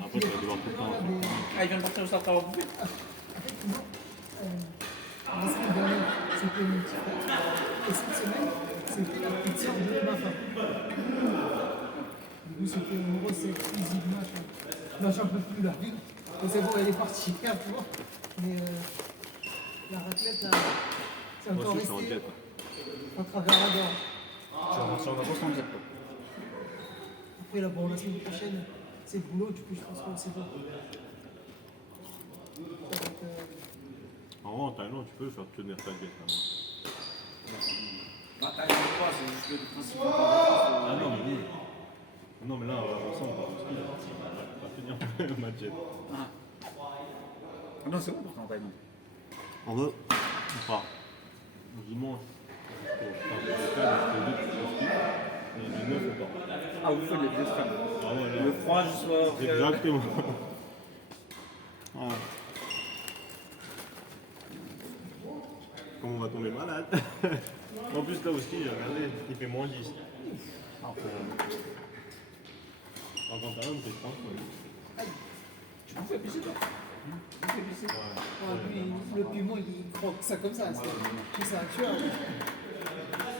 Après, tu vas devoir tout le temps. Ah, il vient de partir au stade travaux. Moi, ce qui me donnait, c'était exceptionnel, c'était la pizza de ma femme. Du coup, c'était une recette cuisine, machin. Là, j'en peux plus, là. Et c'est bon, elle est partie, tu vois. Mais la raclette, là, c'est Moi encore aussi, je suis en resté diète. à travers la gorge. Tu vas pas s'en dire. Après, là, bon, la semaine prochaine, c'est le boulot, du coup, je pense que c'est bon. Ça va être, En vrai, en Thaïlande, tu peux faire tenir ta diète. Là. Bah, t'as pas, c'est juste le principe. Ah non, mais oui. Non, mais là, ensemble, on va au ski. On va tenir ma diète. Ah non, c'est bon pour en Thaïlande. On veut pas. Dimanche, jusqu'au 2 et du 9 au temps. Ah, vous faites les extrêmes. Ah ouais, là, Le froid jusqu'à. exactement. Ouais. Comment on va tomber malade. En plus, là au ski, regardez, il fait moins 10. Alors qu'en Thaïlande, c'est 30. tu peux faire pisser, toi Tu peux faire pisser. Ouais. Ah, lui, le piment, il croque ça comme ça. C'est un tueur. Après,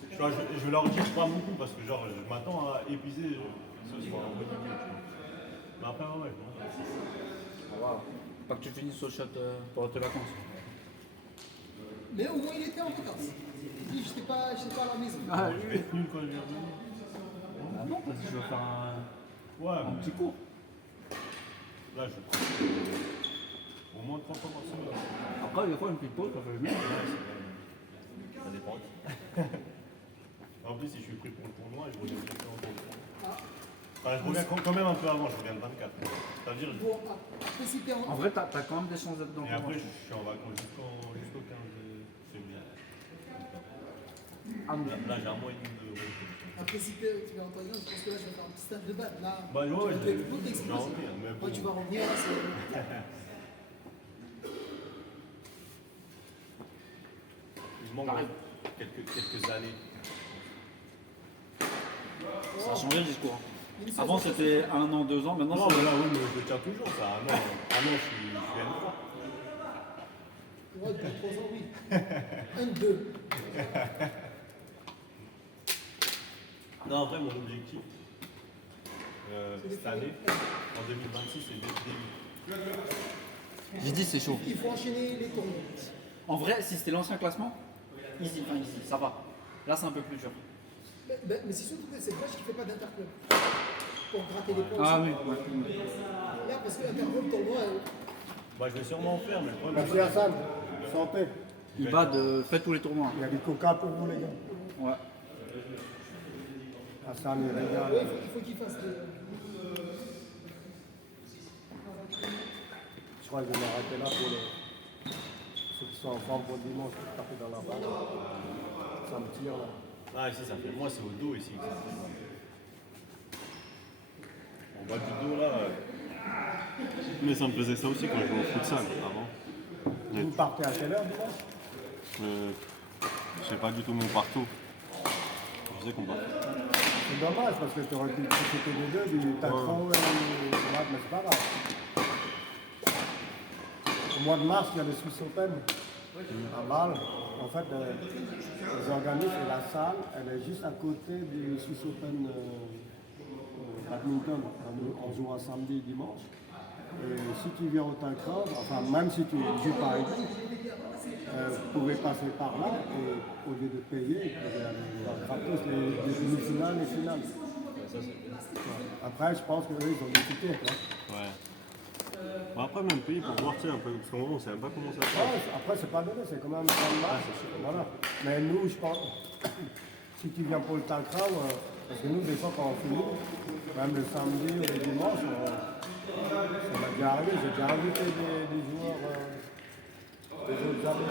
c'est pas grave, ça. Je leur dis pas beaucoup parce que genre, je m'attends à épuiser ce soir. Mais après, ouais, non. Wow. Pas que tu finisses au shot pour tes vacances. Mais au moins, il était en vacances. Il dit, j'étais pas à la maison. Ah, Je vais être nul quand je viens revenir. Ah non, parce que je vais faire Ouais, un petit cours. là, je prends au moins 3 fois par semaine. Après, des fois, une petite pause, ça fait bien. Ouais, ça dépend. En plus, si je suis pris pour le tournoi, je reviens bientôt en tournoi. Enfin, je reviens quand même un peu avant, je reviens le 24. C'est-à-dire, Bon, après, si t'es En vrai, t'as quand même des chances d'être dans le et après, tournoi. je suis en vacances jusqu'au 15 février. Ah, non. Là, j'ai un mois et demi de repos. Après, si tu vas en Thaïlande, je pense que là, je vais faire un petit stade de balle. Là, Bah, ouais, tu vas je être vais tout explosé. revenir, mais bon. Quand tu vas revenir, là, c'est. Il manque Pareil. quelques années. Ça a changé le discours. Hein. Avant, c'était 1 an, 2 ans, maintenant, Non, c'est. mais là, oui, mais je le tiens toujours, ça. Un an, je suis N3. Ouais, depuis 3 ans, oui. 1, 2. Non, en vrai, mon objectif, cette année, en 2026, c'est d'être début. J'ai dit, c'est chaud. Il faut enchaîner les tournois. En vrai, si c'était l'ancien classement, easy, enfin easy, ça va. Là, c'est un peu plus dur. Mais c'est surtout que c'est le match qui ne fait pas d'interclub. Pour gratter les points. Ah aussi. oui, ouais. Là, parce que l'interclub, le tournoi, Bah, je vais sûrement en faire, mais le problème, Merci Hassan, santé. Il va de fait tous les tournois. Il y a du coca pour vous les gars. Ouais. Hassan, il régale. ouais, il faut qu'il fasse des. Je crois que je vais m'arrêter là pour ceux qui sont en forme pour dimanche pour taper dans la balle. Ça me tire là. ah, ici, ça fait. Moi, c'est au dos ici. Que ça fait. En bas du dos, là. Mais ça me faisait ça aussi quand je jouais au futsal avant. Vous partez à quelle heure dimanche? Je sais pas du tout mon partout. Je sais qu'on part. C'est dommage parce que tu aurais pu profiter des deux, du tacron et du mat, mais c'est pas grave. Au mois de mars, il y a le Swiss Open à Bâle. En fait, les organismes et la salle, elle est juste à côté du Swiss Open badminton. On joue à samedi et dimanche. Et si tu viens au Tacron, enfin même si tu joues par équipe, vous pouvez passer par là et au lieu de payer, vous pouvez aller voir gratos les demi-finales et finales. Après, je pense qu'eux, ils ont des tickets. Quoi. Ouais. Bon, après, même pays pour voir, tu sais, un peu. Parce qu'en vrai, on sait même pas comment ça se passe. Ouais, après, c'est pas donné, c'est quand même pas mal. Voilà. Mais nous, je pense, si tu viens pour le Tacron, parce que nous, des fois, quand on finit, même le samedi ou le dimanche, ça m'est déjà arrivé, j'ai déjà invité des joueurs des autres amis.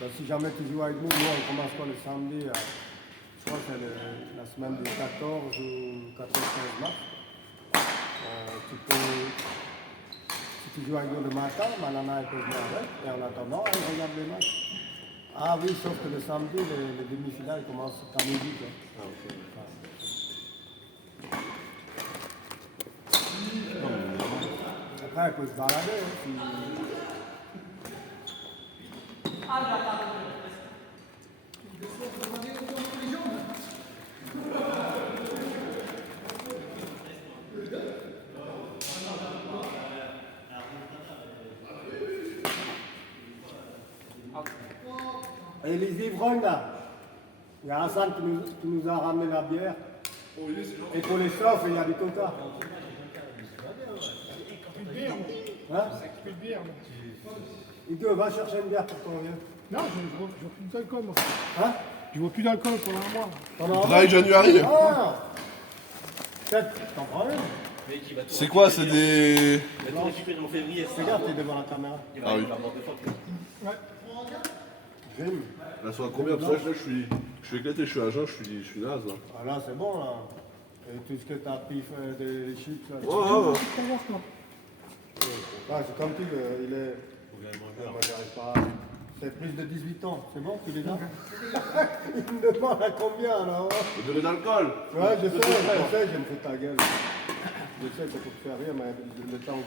Ben, si jamais tu joues avec nous, on commence pas le samedi, je crois que c'est la semaine du 14 ou 14-15 mars. Si tu joues avec nous le matin, Malana elle peut venir avec, et en attendant, elle regarde les matchs. Ah oui, sauf que le samedi, les demi-finales commencent qu'à midi. Quoi. Ah, ok. Après, il peut se balader. Hein, Et les ivrognes là, il y a Hassan qui nous a ramené la bière. Et pour les chauffes, il y a du coca. Plus de bière, moi. Hein? Plus de bière, moi. Hugo, va chercher une bière pour ton vieux. Non, je vois plus d'alcool, moi. Hein? Je vois plus d'alcool pendant un mois. Pendant un Dry January. Ah! Peut-être, t'en prends une. Mais qui va tout C'est quoi? C'est des. Il va tout récupérer en février. Fais gaffe, t'es devant la caméra. Il va Ah oui. la boire deux fois. Ouais. J'aime. Là, ça va combien? Parce que là, je suis éclaté, je suis à jeun, je suis naze là. Ah là, c'est bon, là. Et tout ce que t'as pris, des chips, là. Oh, Ah, c'est comme tu veux, il est... Faut bien manger. Moi, j'arrive pas... C'est plus de 18 ans, c'est bon, tu les as? Il me demande à combien, alors? vous avez d'alcool. Ouais, je sais, je me fous ta gueule. Je sais que pour te faire rire, mais le temps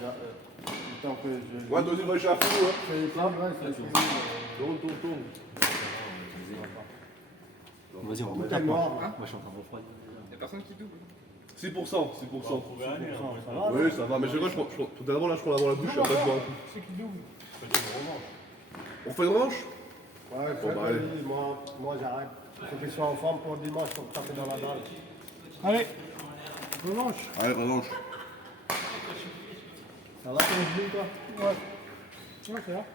que je... Ouais, deuxième chez la fou, hein. C'est pas vrai, c'est fini. Tourne. Vas-y, on Tout est noir. Moi, je suis en train de refroidir. Il n'y a personne qui double. 6%, 6%. Trouver un nez, hein. Ça va, Oui, ça va, mais je crois, tout d'abord là, je prends avant la bouche et après je bois. C'est qui double. Faites une revanche. On fait une revanche? Ouais, Bon, bah, allez. moi j'arrête. Il faut qu'ils soient en forme pour dimanche pour taper dans la dalle. Allez, revanche. Allez, revanche. Ça va ton genou, toi? Ouais. Ouais, c'est là.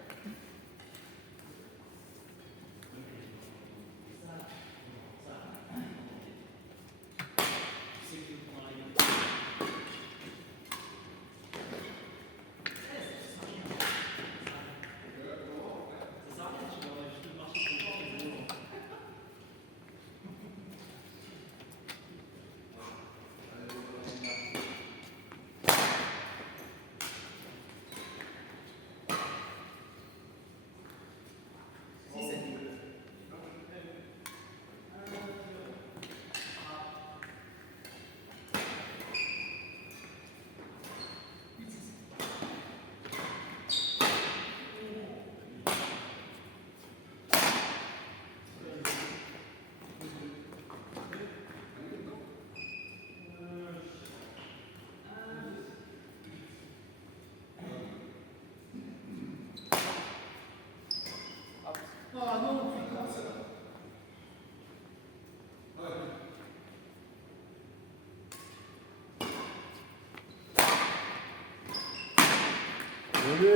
Oui.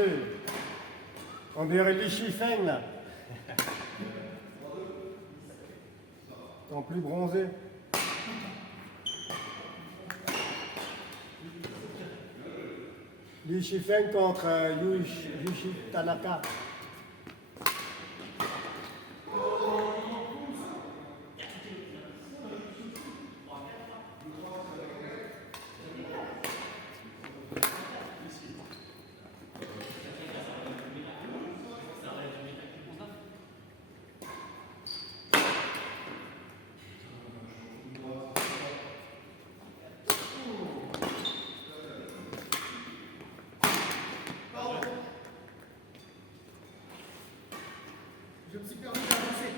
On dirait Li Shifeng, là. En plus bronzé. Li Shifeng contre Yushi Tanaka. Je me suis permis d'avancer.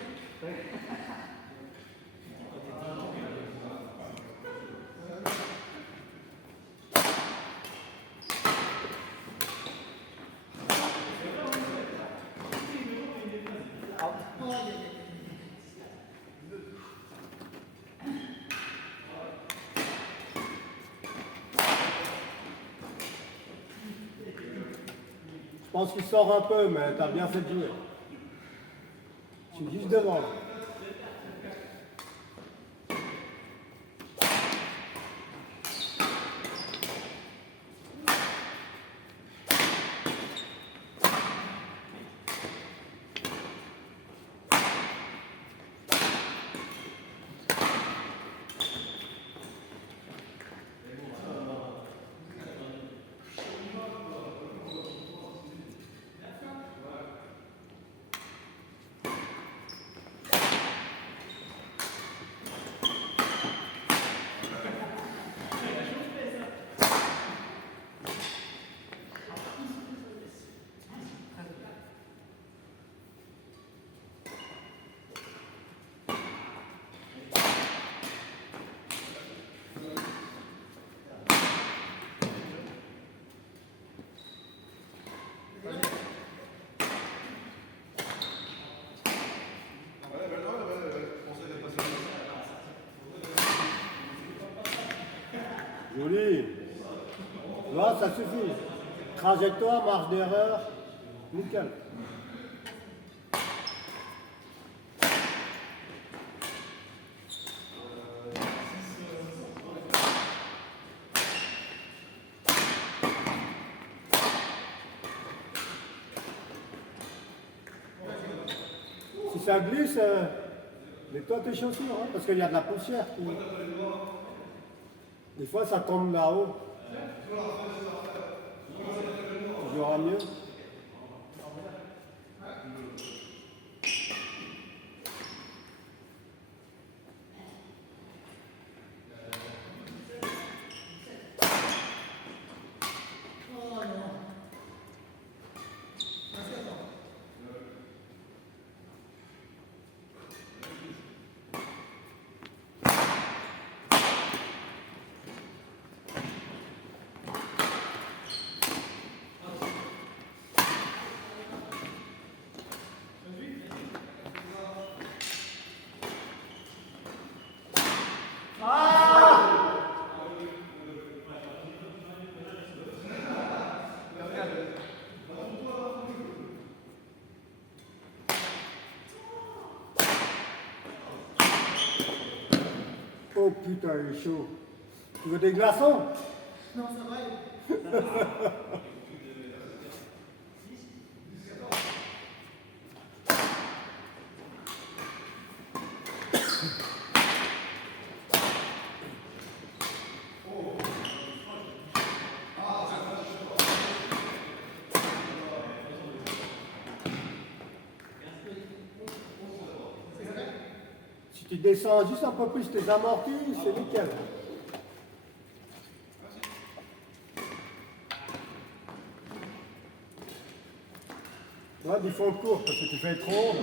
Je pense qu'il sort un peu, mais t'as bien fait de jouer. Je suis juste devant. Joli. Là, ça suffit. Trajectoire, marge d'erreur, nickel. Si ça glisse, mets-toi tes chaussures, hein, parce qu'il y a de la poussière qui... Des fois, ça tombe là-haut. Tu joueras mieux. Oh putain, il est chaud. Tu veux des glaçons? Non, ça va. Si tu descends juste un peu plus tes amortis, c'est nickel. Ouais, du fond de cours, parce que tu fais trop.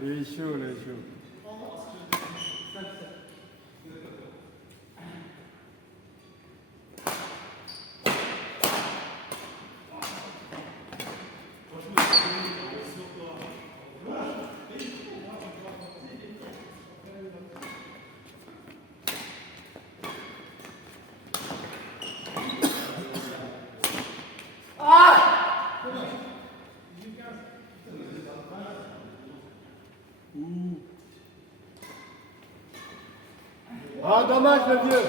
Il est chaud, il est chaud. Ah, dommage le vieux.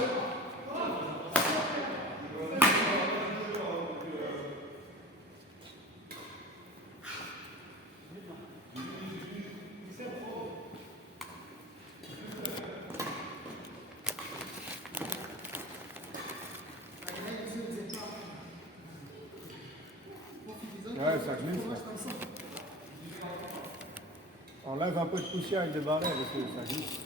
Ouais, ça glisse. Là. Enlève un peu de poussière avec des balais parce que ça glisse.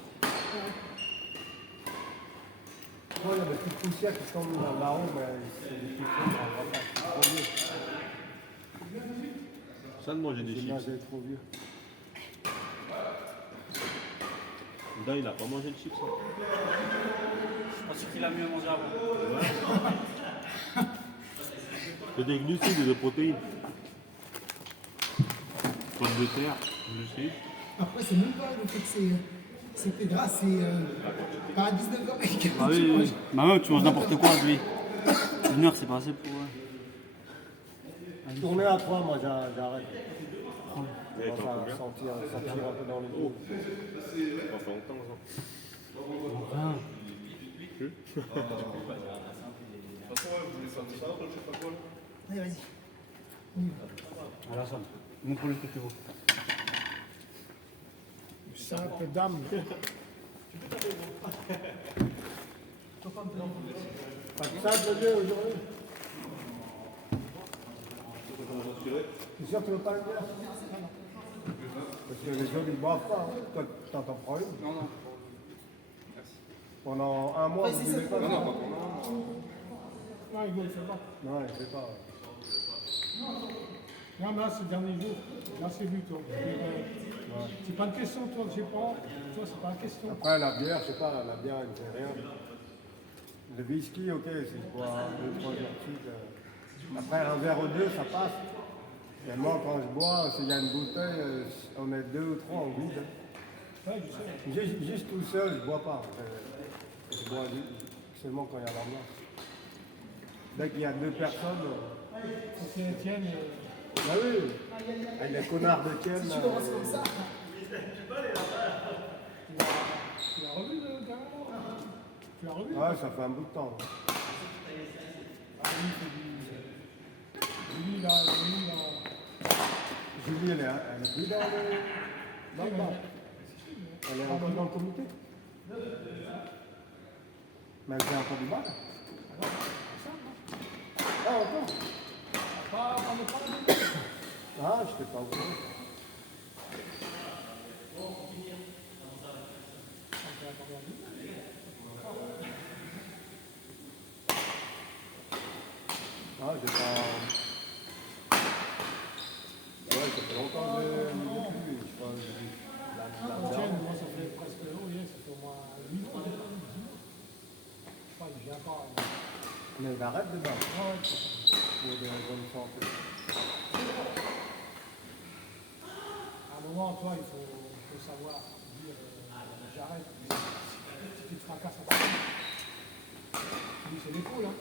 Il y a des petites poussières qui tombent là-haut, mais c'est des petites choses, on va pas. C'est trop vieux. Ça de manger des C'est chips. bien, c'est trop vieux. Là, il a pas mangé de chips. Hein. Je pensais qu'il a mieux mangé avant. C'est des glucides et des protéines. Pommes de terre, glucides. Après, c'est même pas le fait que c'est gras, c'est par 19 grammes. Ah oui, oui. Bah ouais, tu manges n'importe quoi, lui. Une heure, c'est pas assez pour. Tourner à 3, moi j'arrête. Et Ça t'en combien? sentir un peu dans les dos. Ça fait longtemps, ça. De toute façon, vous voulez faire ça, je sais pas quoi. Allez, vas-y. Alors ça, montre-le ce que tu veux. Simple dame. Pas de simple vieux aujourd'hui. Direct. C'est sûr que tu veux pas le boire? Parce que les autres ils ne boivent pas. Hein. Toi, t'en prends une. Non, non. Pendant un mois, vous ne buvez pas. Non, non, pas pour moi. Non, Hugo, il fait pas. Non, il ne fait pas. Non, mais là, ces derniers jours, là, c'est vu, toi. C'est pas une question, toi, que j'ai pas. Toi, c'est pas une question. Après, la bière, je sais pas, la bière, elle ne fait rien. Le whisky, ok, si je bois 2-3 heures dessus. Après, un verre ou deux, ça passe. Et moi, quand je bois, s'il y a une bouteille, on est 2 ou 3 en vide. Ouais, je sais. Juste tout seul, je ne bois pas. Je bois seulement quand il y a l'ambiance. Dès qu'il y a 2 personnes. Ok, Étienne. Bah oui, avec les connards de Ken. Tu commences comme ça. Tu l'as revu, le gars? Tu l'as revu? Ouais, ça fait un bout de temps. Julie, là, Julie, elle est plus dans le bar. Elle est encore dans le comité. Mais elle fait encore du bar. Ah, encore? Ah, je t'ai pas oublié. Ah, j'ai pas... Ouais, ça fait longtemps que je l'ai plus. Je crois que j'ai vu Étienne, moi, ça fait presque, oui, ça fait au moins 8 mois. Enfin, il vient pas. Mais il arrête de battre. Ouais, Pour des raisons de santé. à un moment, toi, il faut savoir dire j'arrête. Si tu te fracasses à côté, lui, c'est l'épaule. Hein.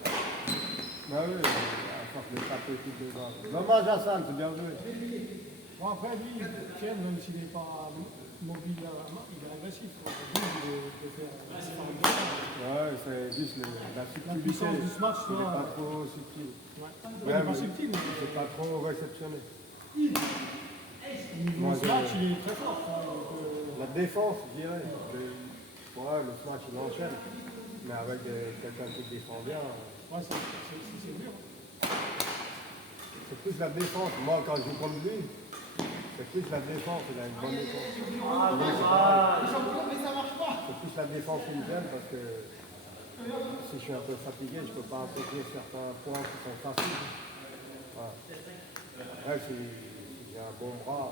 Bah oui, à force de taper toutes les balles. Dommage à ça, c'est bien joué. Bon, après, lui, Étienne, même s'il n'est pas mobile à la main, il est agressif. Il de faire Ouais, c'est juste la subtilité. la puissance du match, Il n'est toi. pas trop subtil. Ouais. Il n'est pas subtil, mais C'est pas trop réceptionné. au niveau Moi, du match, il est très fort. Quoi. Donc, La défense, je dirais. Ouais, le smash, il enchaîne. Mais avec quelqu'un qui défend bien, ouais, c'est dur. c'est plus la défense. Moi, quand je joue comme lui, c'est plus la défense. Il a une bonne défense. C'est plus la défense qui me gêne parce que si je suis un peu fatigué, je ne peux pas intégrer certains points qui sont faciles. Voilà. Après, si j'ai un bon bras,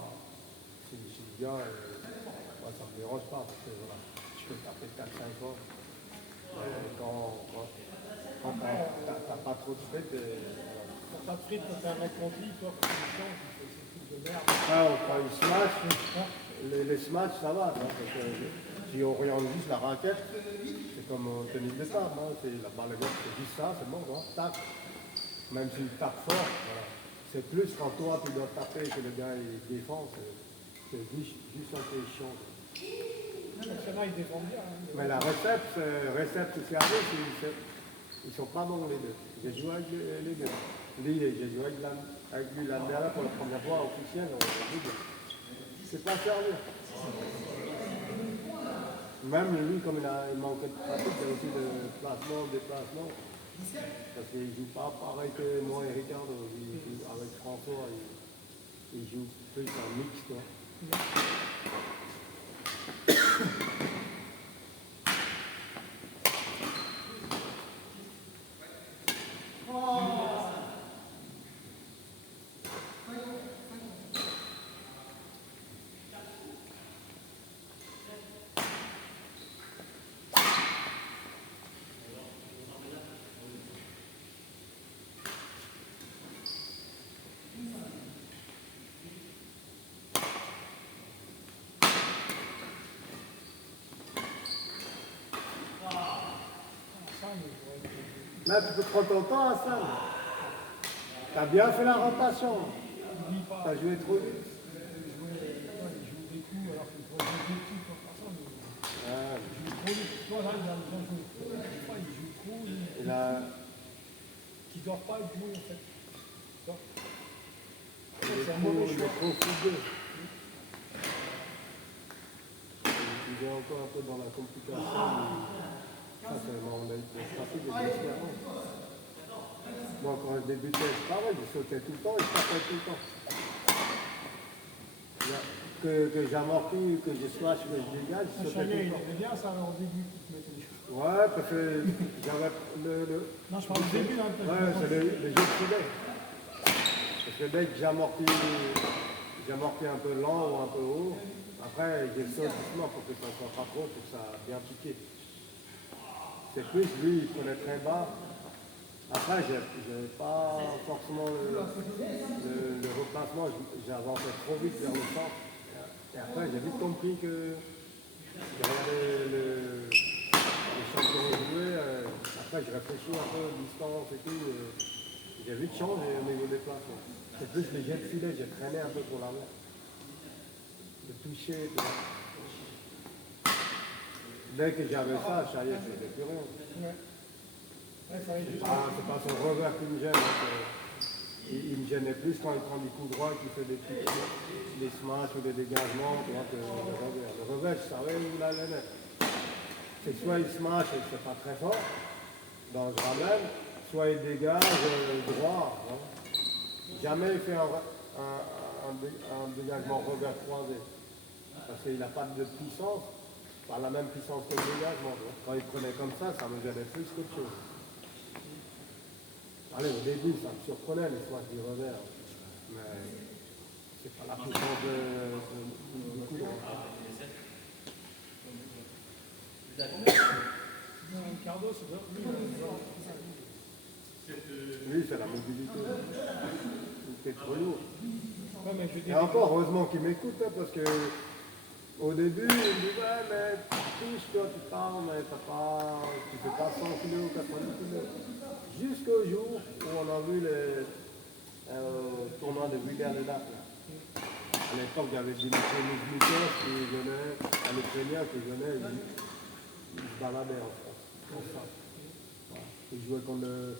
si je suis bien, moi, ça ne me dérange pas parce que voilà, je peux taper 4-5 fois. Quand tu n'as pas trop de frites, voilà. Quand t'as de frites, quand t'es un mec contre lui, toi, quand tu changes, c'est plus de merde. Ah, on prend une smash, les smash ça va, hein, parce que si on oriente juste la raquette, c'est comme au tennis de table, hein, c'est la balle c'est juste ça, c'est bon, hein, tac. Même s'il tape fort, voilà. C'est plus quand toi tu dois taper que le gars il défend, c'est juste un peu chiant. Là, ils défendent bien. Hein. Mais la recette et service, ils sont pas bons les deux. J'ai joué avec les deux. J'ai joué avec lui la dernière pour la première fois officielle. C'est pas sérieux. Même lui, comme il manquait de pratique, il y a aussi de placement, déplacement. Parce qu'il ne joue pas pareil que moi et Ricardo. Avec François, il joue plus en mix, quoi. Là, tu peux prendre ton temps, Hassan. T'as bien fait la rotation. T'as joué trop vite. Il joue des coups alors qu'il faut jouer des coups pour personne. Ah, Il joue trop vite. Toi, là, il a bien joué. Des fois, il joue trop. il a... Qui ne doit pas être joué, en fait. Tu vois. C'est un mauvais choix. trop fougueux. Il est encore un peu dans la complication. Ça, c'est mon pratique de l'expérience. Moi, quand je débutais, c'est pareil, je sautais tout le temps et je tapais tout le temps. Que j'amortis, que je smash, que je dégage, je sautais tout Chalet, le il temps. aimait bien ça au début, tu mettais les choses. Ouais, parce que j'avais Non, je parle au début, hein. Ouais, c'est le jeu de filet. Parce que dès que j'amortis un peu lent ou un peu haut, après, je saute doucement pour que ça ne soit pas trop, pour que ça a bien piqué. C'est plus, lui, il prenait très bas. Après, je n'avais pas forcément le replacement, j'avançais trop vite vers le centre. Et après, j'ai vite compris que derrière les champions joués, après, je réfléchis un peu aux distances et tout. J'ai vite changé au niveau des placements. C'est plus les jets de filet, j'ai traîné un peu pour la mer. De toucher, tout ça. Dès que j'avais ça, je savais que c'était plus rien. Ouais. Ouais, ça va être C'est pas son revers qui me gêne. Il me gênait plus quand il prend des coups droits, qu'il fait des smash ou des dégagements, tu vois, que le revers. Le revers, je savais où il allait mettre. C'est soit il smash et c'est pas très fort, dans le ramène, soit il dégage droit. Hein. Jamais il fait un dégagement revers croisé. Parce qu'il n'a pas de puissance, pas la même puissance que le dégagement. Quand il prenait comme ça me gênait plus qu'autre chose. Allez, au début, ça me surprenait les smash du revers. Mais c'est pas la puissance du coup droit. Ricardo, c'est bien. Oui, c'est la mobilité. C'est trop lourd. Ouais, mais je dis, Et encore, heureusement qu'il m'écoute, hein, parce que au début, il me dit, ouais, mais tu touches, toi, tu parles, mais tu fais pas 100 kg, 90 kg. Jusqu'au jour où on a vu le tournoi de Villers-les-Dates. À l'époque, il y avait Dimitri Mizmitov qui venait, un Ukrainien qui venait, il se baladait en France. Comme ça. Voilà. Il jouait contre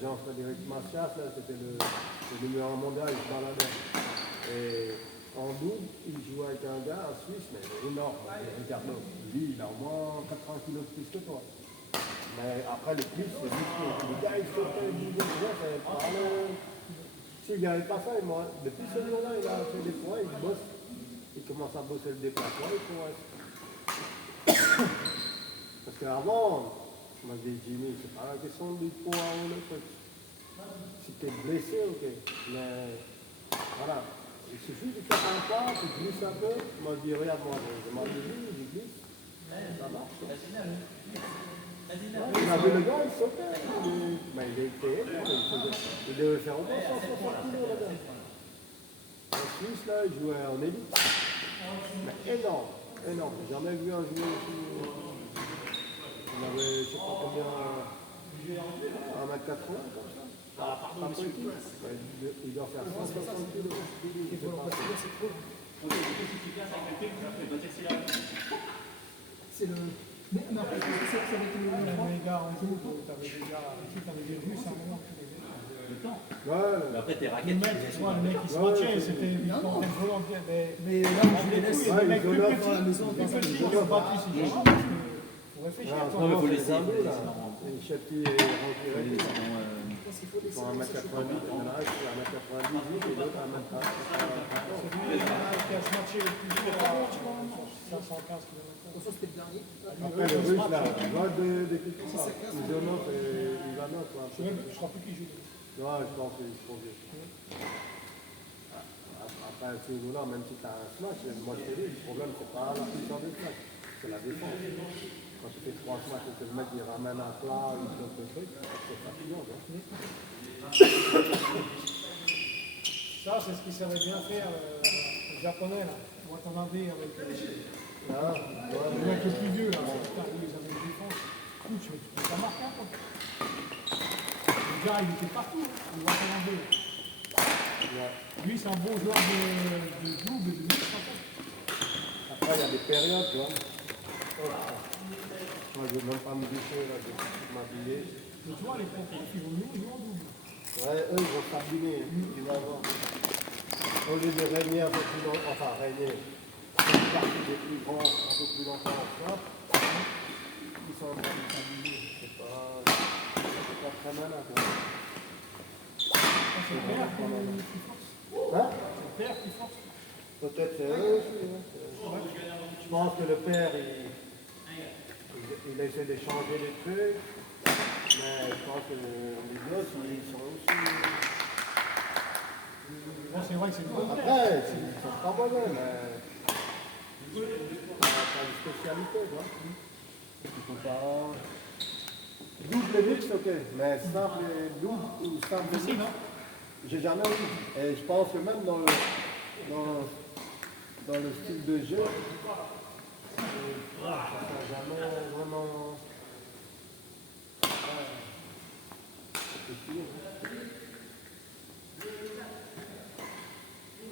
Jean-Frédéric Machias, c'était le numéro 1 mondial, il se baladait. Et en double, il jouait avec un gars, un Suisse, mais énorme, Ricardo. Lui, il a au moins 80 kg de plus que toi. Mais après, le plus, c'est juste le gars, il sautait, il disait, s'il n'y avait pas ça, depuis ce jour-là, il a fait des points, il bosse. Il commence à bosser le déplacement, il progresse. Parce qu'avant, moi je dis Jimmy, c'est pas la question du poids ou le truc. Si tu es blessé, ok. Mais voilà. Il suffit de faire un pas, tu glisses un peu. Moi je dis, regarde, moi je m'en je glisse. Ça marche. On a vu le gars, il sautait. Mais il était énorme. Il devait faire au moins 160 kg le gars. En Suisse, là, il jouait en élite. Mais énorme, énorme. J'ai jamais vu un joueur aussi. Il avait, je sais pas combien, 1m80 comme ça. Pas petit. Il doit faire 160 kg. Il faut l'embrasser, c'est trop. c'est le. Mais après, ça va être le gars en gros, t'avais des Russes à un moment qui avaient le temps. Ouais. Après, tes Le raquettes, mec, tu les le mec il se matchait, c'était Non, non. volontaire. Mais là où je les laisse, C'est c'est le mec plus isoleur dans la maison, petit, dans sa plus petit, maison. qui se battent ici. Faut réfléchir. Non, Non, mais faut c'est laisser, les Anglais, là. sinon, Les Chetty et Ranky. Parce qu'il faut Ils laisser. font 1m90, il y en a un qui fait 1m98 et l'autre 1m80. C'est lui qui a se matché le plus vite à 515 km. Attention, c'était le dernier. Après, le russe, là, il va d'équipe comme ça. Izonov et Ivanov, quoi. Je crois plus qui joue. Ouais, je pense qu'ils sont vieux. Après, à ce niveau-là, même si tu as un smash, moi je te dis, le problème, c'est pas la puissance du smash, c'est la défense. Quand tu fais 3 smashs et que le mec il ramène un plat, il bloque le truc, c'est fatigant. Ça, c'est ce qu'ils savaient bien faire, les Japonais, là. Watanabe avec Ah, le mec le plus vieux, là. Putain, lui, ils avaient une défense. Écoute, tu peux pas marquer un peu. Le gars, il était partout, le Watanabe. Lui, c'est un bon joueur de double, de mix, en fait. après, il y a des périodes, tu vois. Moi, je ne veux même pas me doucher, là, de m'habiller. Mais tu vois, les profs, ils vont mieux jouer en double. Ouais, eux, ils vont s'abîmer, tu vas voir. Au lieu de régner un peu plus longtemps, enfin, régner, une partie des plus grands, un peu plus longtemps en soi, ils sont en train de s'abîmer. C'est pas très malin, quoi. C'est le père qui force. Hein? C'est le père qui force. Peut-être c'est eux aussi. Hein. Je pense que le père, il essaie de changer les trucs, mais je pense que les gosses, ils sont aussi... Bon, c'est vrai que c'est le bon père. Après, ils sont pas mauvais, mais... T'as une spécialité, quoi. Tu peux pas... Double mix, ok, mais simple et double ou simple Si, mix, non? j'ai jamais eu. Et je pense que même dans le style de jeu, ça n'a jamais vraiment...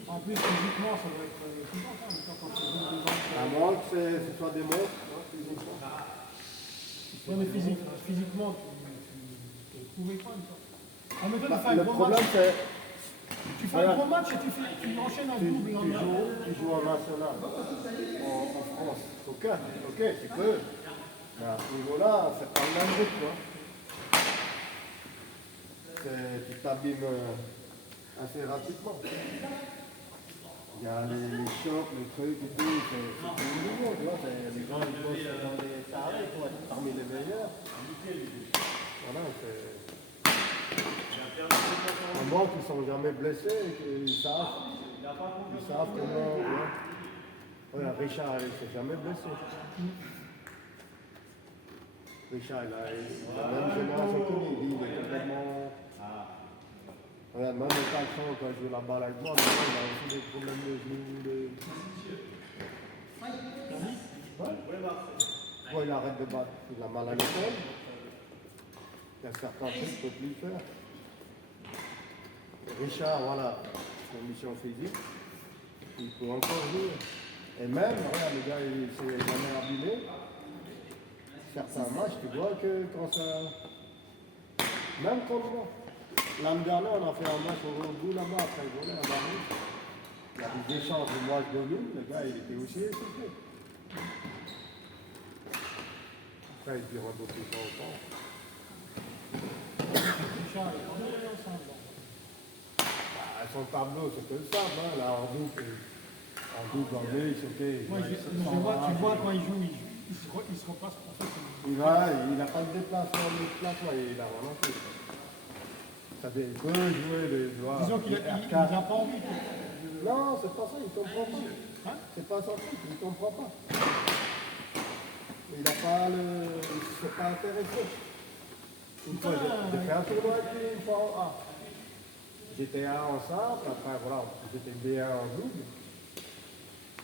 En plus, physiquement, ça doit être épuisant, ça, en même temps, quand tu joues des gens. À moins que ce soit des montres, hein, physiquement. Ouais, mais physiquement, tu es trouvé quoi, une fois. En même temps, tu fais un Le gros problème, match. c'est Tu fais un gros match et tu enchaînes un double en tu joues en national, en France. Ok, tu peux. Mais à ce niveau-là, c'est pas le même rythme, quoi. Tu t'abîmes assez rapidement. Il y a les chocs, les trucs et tout, c'est tout nouveau, tu vois. Les gens, ils bossent dans les carrés pour être parmi les meilleurs. Voilà, c'est... À moins qu'ils ne sont jamais blessés et qu'ils savent comment... Ouais. Ouais, Richard, il ne s'est jamais blessé. Richard, il a la même génération que lui, il est complètement... Regarde, même au Calçon, quand je joue la balle avec moi, il a aussi des problèmes de genoux. Ouais, il arrête de battre. Il a mal à l'épaule. Il y a certains trucs qu'il ne peut plus faire. Richard, voilà, condition physique, il peut encore jouer. Et même, regarde, le gars, il s'est jamais abîmé. Certains matchs, tu vois que quand ça... Même contre moi. L'année dernière, on a fait un match au bout là-bas, après le volet, à Paris. Il y a des échanges de match de nous, le gars, il était aussi essoufflé. Après, il dit reboter ça au temps. Richard, il est vraiment ensemble. Son tableau, c'est que le simple, hein. Là, en double anglais, c'est ok. Moi, tu vois quand il joue, il se repasse pour ça. Il n'a pas de déplacement, il a vraiment fait. C'est-à-dire, il peut jouer des joueurs. Disons qu'il n'a pas envie. Non, c'est pas ça, il ne comprend pas. Hein? C'est pas son truc, il ne comprend pas. Il n'a pas le. Il ne s'est pas intéressé. Une fois, j'ai fait un tournoi avec lui une fois en A. J'étais A en simple, après voilà, j'étais B1 en double.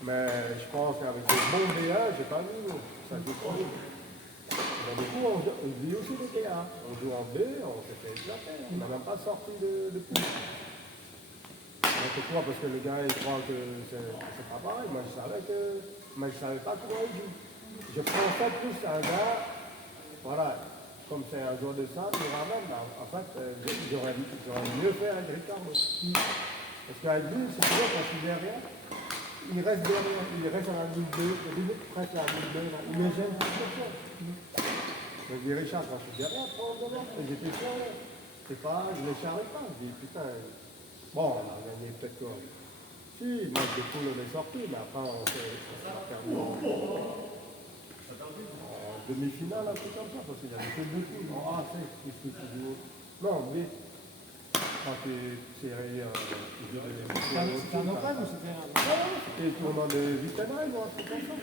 Mais je pense qu'avec des bons B1, j'ai pas vu, ça dépend. Donc, du coup, lui aussi il était A. On joue en B, on s'est fait éclater. On n'a même pas sorti de plus. Pourquoi? Parce que le gars il croit que c'est pas pareil. Moi je savais pas comment il joue. Je pensais plus à un gars, voilà, comme c'est un joueur de sable, il ramène, en fait, j'aurais mieux fait avec Ricardo. Parce qu'avec lui, c'est toujours quand je suis derrière, il reste derrière, il reste à la ligne 2, presque à la ligne 2, il me gêne pas trop ça. Je dis Richard, quand je suis derrière, probablement, et j'étais sûr, c'est pas, je ne charrie pas, je dis putain, bon, on a gagné peut-être quoi. Si, moi je découle, on est sorti, mais après on a perdu en demi-finale, un truc comme ça, parce qu'il y avait que deux coups. En A, c'est non, B. Quand tu séries, tu joues les... C'était un open ou c'était un... C'était le tournoi de Wittenheim ou un truc comme ça.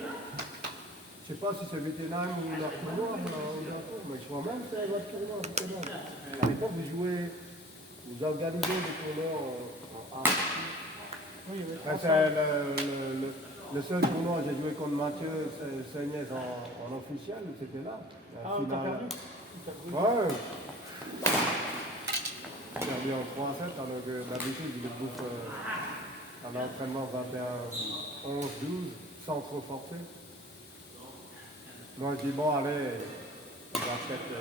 Je sais pas si c'est Wittenheim ou leur tournoi, mais je crois même que c'est votre tournoi à Wittenheim. À l'époque, vous organisez des tournois en A. Oui, oui. C'est le seul tournoi, j'ai joué contre Mathieu Seignez en officiel, c'était là. Ah, t'as perdu? Ouais. J'ai perdu en 3-7, alors que d'habitude, il bouffe en entraînement 21, 11, 12, sans trop forcer. Moi, je dis, bon, allez, on va peut-être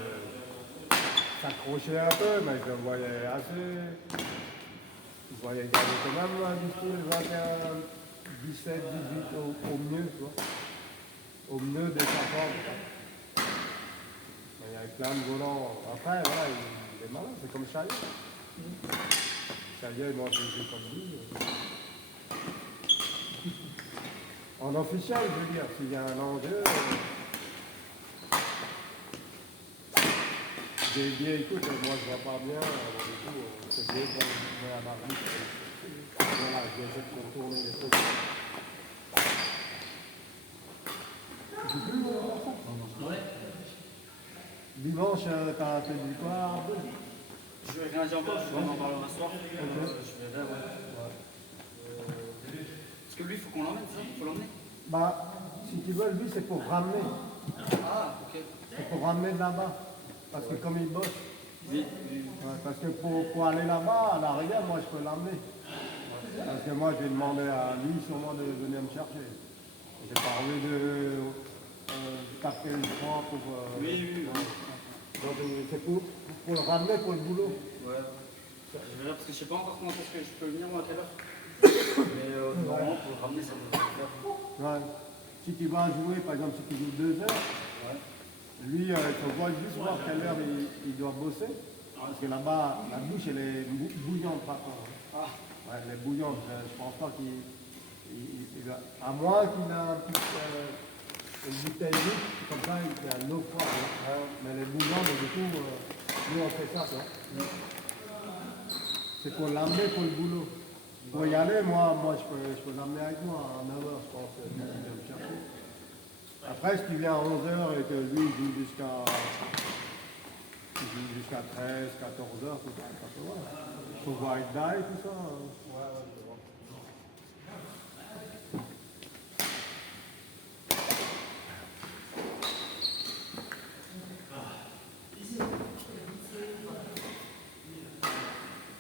s'accrocher un peu, mais je le voyais assez. Je voyais gagner quand même du style 21, 17, 18 au mieux, tu vois. Au mieux des 50. Mais avec l'âme volant, après, voilà, il est malin, c'est comme Chaillot. Ça y est, moi, je joue comme lui. En officiel, je veux dire, s'il y a un enjeu, j'ai dit, écoute, moi je vois pas bien, du coup, c'est bien qu'on met à l'arbitre. Voilà, j'essaie de contourner les trucs. Tu peux, Ouais. dimanche, t'as fait du quoi? Je vais rien dire encore, je vais en parler un soir. Je verrai, ouais. Parce que lui, il faut qu'on l'emmène, ça? Il faut l'emmener? Bah, si tu veux, lui, c'est pour ramener. Ah, ok. C'est pour ramener de là-bas. Parce que comme il bosse, Oui. ouais, parce que pour aller là-bas, à la rigueur, moi, je peux l'amener. Parce que moi, je vais demander à lui sûrement de venir me chercher. J'ai pas envie de taper le froid pour... Oui. Donc, c'est pour le ramener pour le boulot. Ouais. Je verrai parce que je sais pas encore comment est-ce que je peux venir, moi, à quelle heure. Mais normalement, pour le ramener, ça devrait le faire. Ouais. Si tu vas jouer, par exemple, si tu joues 2 heures, lui, il faut juste voir quelle heure il doit bosser. Parce que là-bas, la douche, elle est bouillante, par contre. Ouais, elle est bouillante. Je pense pas qu'il va... À moins qu'il ait une bouteille d'eau, comme ça, il fait un eau froide. Hein. Mais elle est bouillante, et du coup, nous, on fait ça, quoi. C'est pour l'amener pour le boulot. Pour y aller, moi je peux l'amener avec moi à 9h, je pense, qu'il vient me chercher. Après, si tu viens à 11h et que lui il joue jusqu'à 13, 14h, tout ça, ça peut voir. Il faut voir avec Dai, tout ça.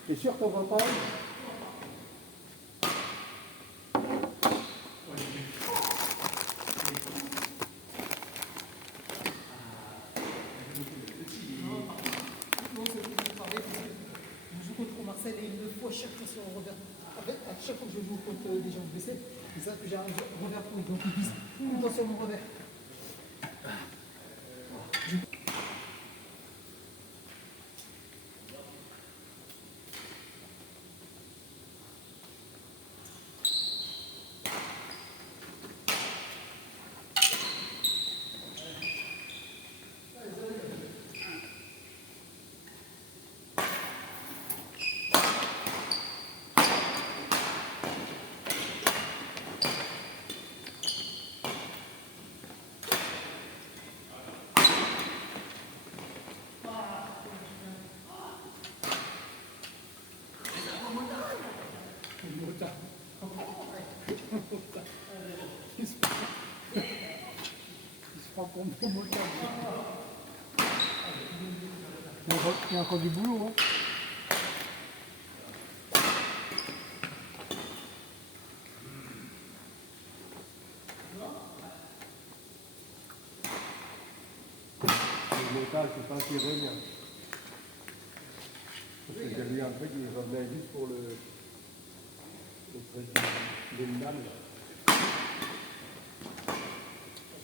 T'es sûr qu'on va pas? Je joue contre Marseille et il me faut à chaque fois sur un revers. En fait, à chaque fois que je joue contre des gens blessés, c'est ça que j'ai un revers pour eux. Donc ils visent tout le temps sur mon revers. Il se prend pour mon motard. Il y a encore du boulot, hein. Le local, c'est pas qu'il revient. Parce que j'ai lu un truc, il revenait juste pour le truc de l'âme.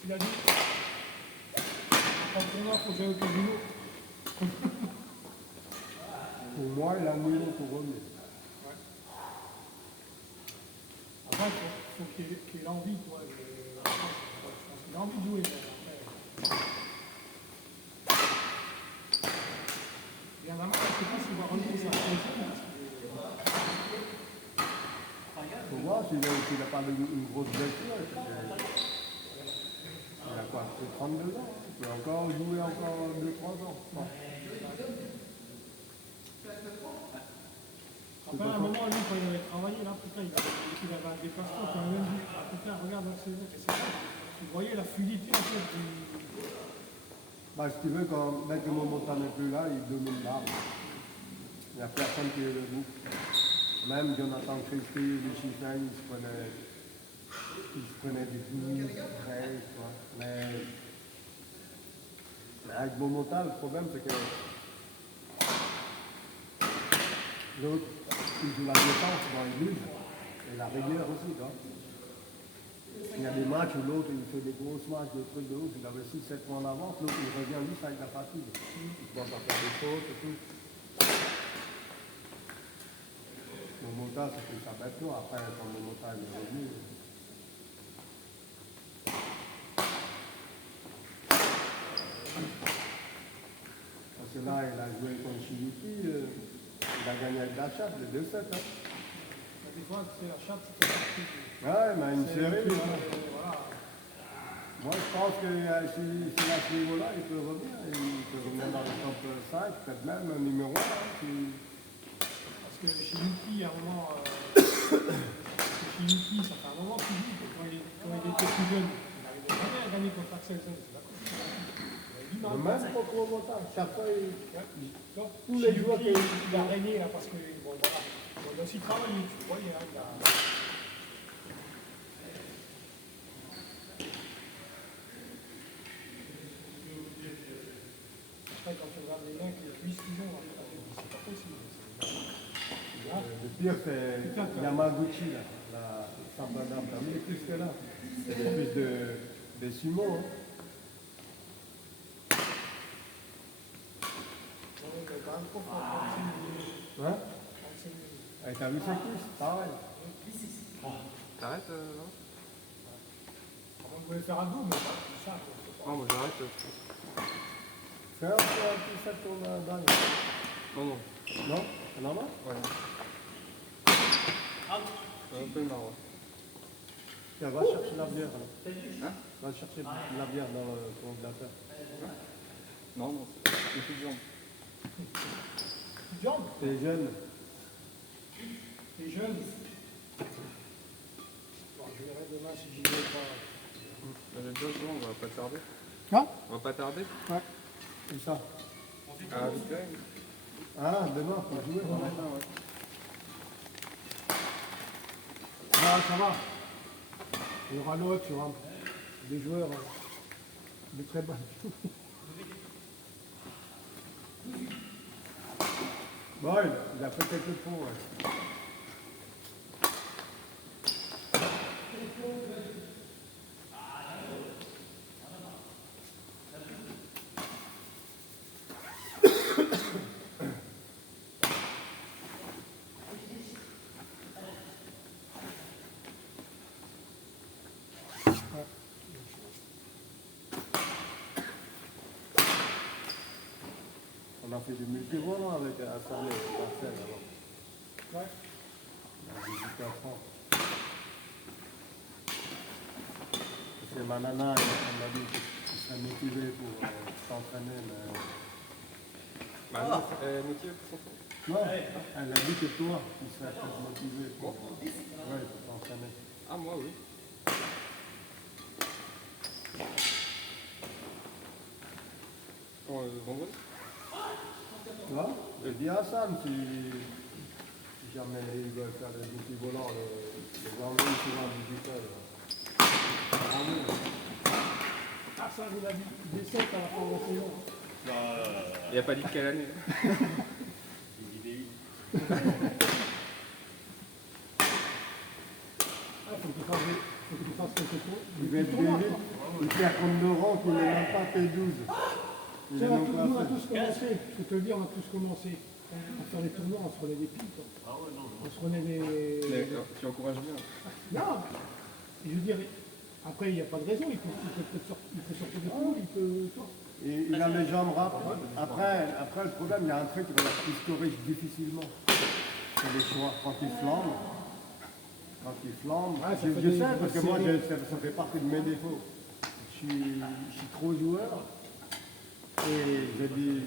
Il a dit, pour moi, il faut que j'aille au casino. Pour moi, il a mis pour revenir. Après, il faut qu'il ait envie, toi. Il a envie de jouer. Il y en a marre, je ne sais pas s'il va relever sa position. Pour voir s'il n'a pas une grosse blessure. Il a quoi, 32 ans. Il peut encore jouer encore 2-3 ans. Bon. Après, à un moment, lui, quand il avait travaillé, là, putain, il avait un déplacement, quand même dit, putain, regarde la saison, et c'est ça. Vous voyez la fluidité, en fait, du... Bah, si tu veux, quand Maître Momota n'est plus là, il domine l'arbre. Il n'y a personne qui est debout. Même Jonathan Christie, Lucien, ils se prenaient du 12, 13, quoi. Mais avec Momota, le problème, c'est que l'autre, il joue la défense dans les buts, et la rigueur aussi, quoi. Il y a des matchs où l'autre, il fait des grosses matchs, des trucs de ouf, il avait 6-7 points d'avance, l'autre, il revient juste avec la fatigue. Il commence à faire des fautes et tout. motard, ça fait ça bête, toi. Après, quand le motard est revenu. Parce que là, il a joué contre Shibuki, il a gagné avec la chatte, le 2-7. Hein. Des fois, c'est la chatte, c'est parti. Ouais, mais une C'est série, plus, voilà. voilà. Moi, je pense que s'il a ce niveau-là, il peut revenir. Il peut revenir dans le top 5, peut-être même numéro 1. Hein, Parce que chez Yuki, à un moment, chez Yuki, ça fait un moment qu'il dit que quand il était plus jeune, il n'arrivait jamais à gagner contre Axelsen. C'est d'accord. Il a le même contre le montage. Chaque fois, Donc, tous les joueurs qui qui- il a régné là parce que bon voilà, bon, il a aussi travaillé, tu vois, il a après quand tu regardes les mecs, les cuisses qu'ils ont, là, c'est pas possible. le pire, c'est Yamaguchi, là, la Sampradam. T'as vu les plus que là? C'est les plus de sumo. Hein. Bon, il est quand même trop fort, 35 minutes. Hein? 35 minutes. Et t'as vu ses cuisses? Pareil. T'arrêtes là? On pouvait faire un double, mais ça, c'est pas. Non, moi j'arrête. Fais un petit set pour la balle. Non, non. Non? C'est normal? Ouais. Un peu marre, ouais. Tiens, va chercher la bière. Là. Hein? Va chercher la bière dans le congélateur. Non, non, c'est plus de jambes. Tu jambes, T'es jeune. t'es jeune. Bon, je verrai demain si j'y vais pas. J'ai déjà souvent, on va pas tarder. Hein? On va pas tarder. Ouais. C'est ça. Ah, vite fait. Ah, demain, faut jouer. Ouais, ouais. Ah, ça va. Il y aura l'autre, il y aura des joueurs de très bas. Bon, il a fait quelques pots. Ouais. On a fait du multivolants avec Hassan et Marcel avant. Ouais. On a 18 enfants. Parce que ma nana, elle m'a dit qu'il serait motivé pour s'entraîner, mais... Bah, elle est motivée pour son Non, elle a dit que toi, tu serais peut-être motivé pour, pour t'entraîner. Ah, moi, oui. Quand, vendredi? Tu vois? Je dis à Sam si jamais ils veulent faire des multivolants, les vendredis souvent à 18h. Ah, ça, vous l'avez dit, des 7 à la fin de la saison. Il a pas dit de quelle année. Ah, faut que tu fasses quelque chose. Il va être vite, il fait contre Laurent qui n'est même pas P12. Il est On a même pas nous, on a fait. tous commencé, je peux te le dire, on a tous commencé à faire les tournois, on se prenait des piles. Quoi. On se prenait des. Tu encourages bien. Non, je veux dire, après, il n'y a pas de raison, il peut sortir des poules, il peut. toi. Il a les jambes rapides. Après, le problème, il y a un truc qui se corrige difficilement. C'est les choix. Quand il flambe, Ouais, ça je fait des- sais, parce que moi, c'est- ça fait partie de mes défauts. Je suis trop joueur. Et j'ai dû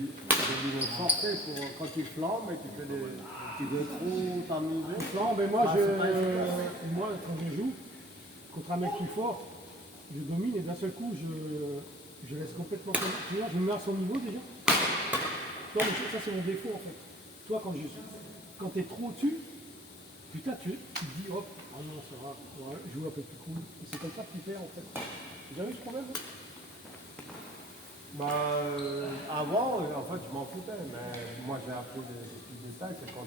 me forcer pour quand tu flambes et tu veux trop t'amuser. Non, mais moi, Ah, c'est pas efficace. moi, quand je joue contre un mec plus fort, je domine et d'un seul coup, je laisse complètement tomber. Tu vois, je me mets à son niveau déjà. Toi, mais ça, c'est mon défaut en fait. Toi, quand tu es trop au-dessus, putain, tu te dis, hop, oh non, ça va, on va jouer un peu plus cool. Et c'est comme ça que tu perds en fait. Vous avez ce problème hein? Avant, en fait, je m'en foutais, mais moi j'ai appris des petits détails, c'est quand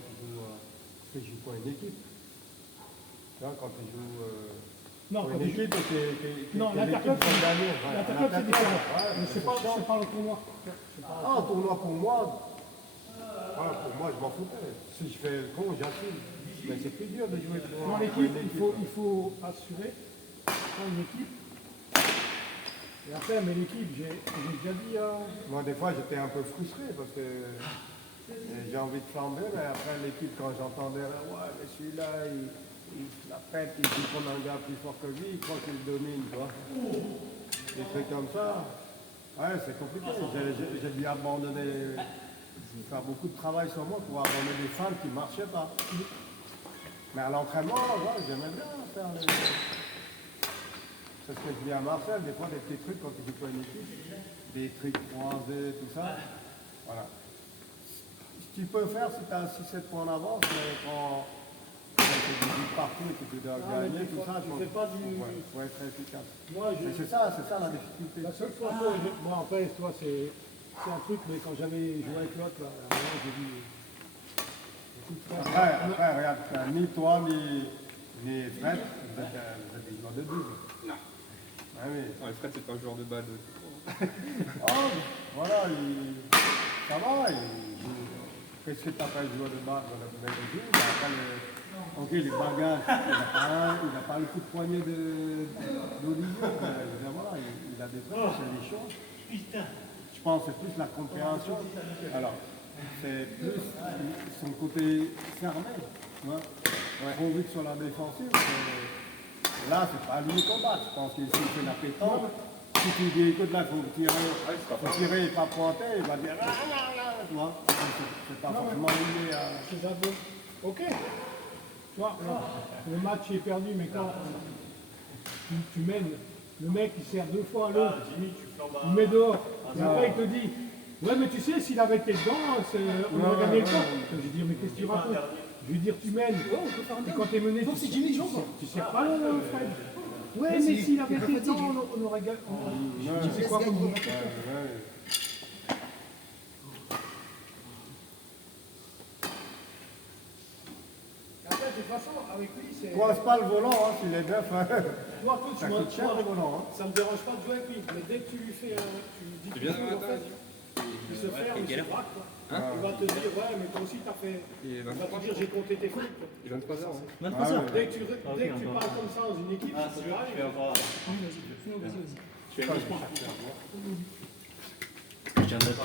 tu joues pour une équipe. Tu vois, quand tu joues Non, pour quand une tu joues. équipe et que Non, l'équipe l'interclub, va gagner. Ouais, l'interclub, c'est différent. ouais, Mais c'est pas le tournoi. C'est pas- Ah, un tournoi pour moi, voilà, pour moi, je m'en foutais. Si je fais le con, j'assume. Mais c'est plus dur de jouer Dans l'équipe, il faut assurer dans une équipe. Et après, mais l'équipe, j'ai déjà dit. Moi, des fois, j'étais un peu frustré parce que j'ai envie de flamber, mais après l'équipe, quand j'entendais, ouais, mais celui-là, il se la pète, il dit qu'on a un gars plus fort que lui, il croit qu'il domine, tu vois. Des trucs comme ça, ouais, c'est compliqué. J'ai dû abandonner, faire beaucoup de travail sur moi pour abandonner des fans qui ne marchaient pas. Mais à l'entraînement, ouais, j'aimais bien faire les... C'est ce que je dis à Marcel, des fois des petits trucs quand tu joues pas une équipe, des trucs croisés, tout ça. Voilà. Ce que tu peux faire si tu as 6-7 points d'avance, mais quand tu joues partout et que tu dois gagner, tout ça, tu fais pas du... faut être efficace. Moi, Mais c'est ça la difficulté. la seule fois que moi, après, toi, c'est un truc, mais quand j'avais joué avec l'autre, là, à un moment, j'ai dit. Après, regarde, ni toi, ni Fred, vous êtes des joueurs de double. Non. Ah oui. Ouais, Fred, c'est pas un joueur de balle. Oh, voilà, ça va, qu'est-ce que tu appelles joueur de balle dans la nouvelle régime? Ok, les bagages, il n'a pas le coup de poignet d'Olivier, mais voilà, il a des trucs, c'est des choses. Je pense que c'est plus la compréhension. Alors, c'est plus son côté fermé, tu vois. Trop vite sur la défensive. Là, c'est pas lui combattre. Je pense qu'il fait la pétanque. Si tu dis, écoute, là, il faut tirer et pas pointer, il va dire, tu vois. C'est pas forcément lié à... C'est un peu. Ok. Tu vois, le match est perdu, mais quand tu mènes, le mec il sert 2 fois à l'autre, il met dehors, et après il te dit, ouais mais tu sais, s'il avait été dedans, on aurait gagné le temps. Je vais dire, mais qu'est-ce que tu racontes? Je vais dire, tu mènes, et quand tu es mené, tu sers pas le Fred. Ouais, mais s'il avait été dedans, on aurait gagné. Je dis, c'est quoi comme vous? De toute façon, avec lui, c'est. Coince pas le volant, hein, s'il est neuf. Hein. Toi, Ça coûte cher le volant. Hein. Ça me dérange pas de jouer avec lui, mais dès que tu lui fais tu lui dis Tu viens de en fait, il se ferme, il se braque. Il va te dire, ouais, mais toi aussi t'as fait. Il va te dire, j'ai compté tes fautes. Il 23 heures. Hein. Dès que tu parles comme ça dans une équipe, c'est pareil.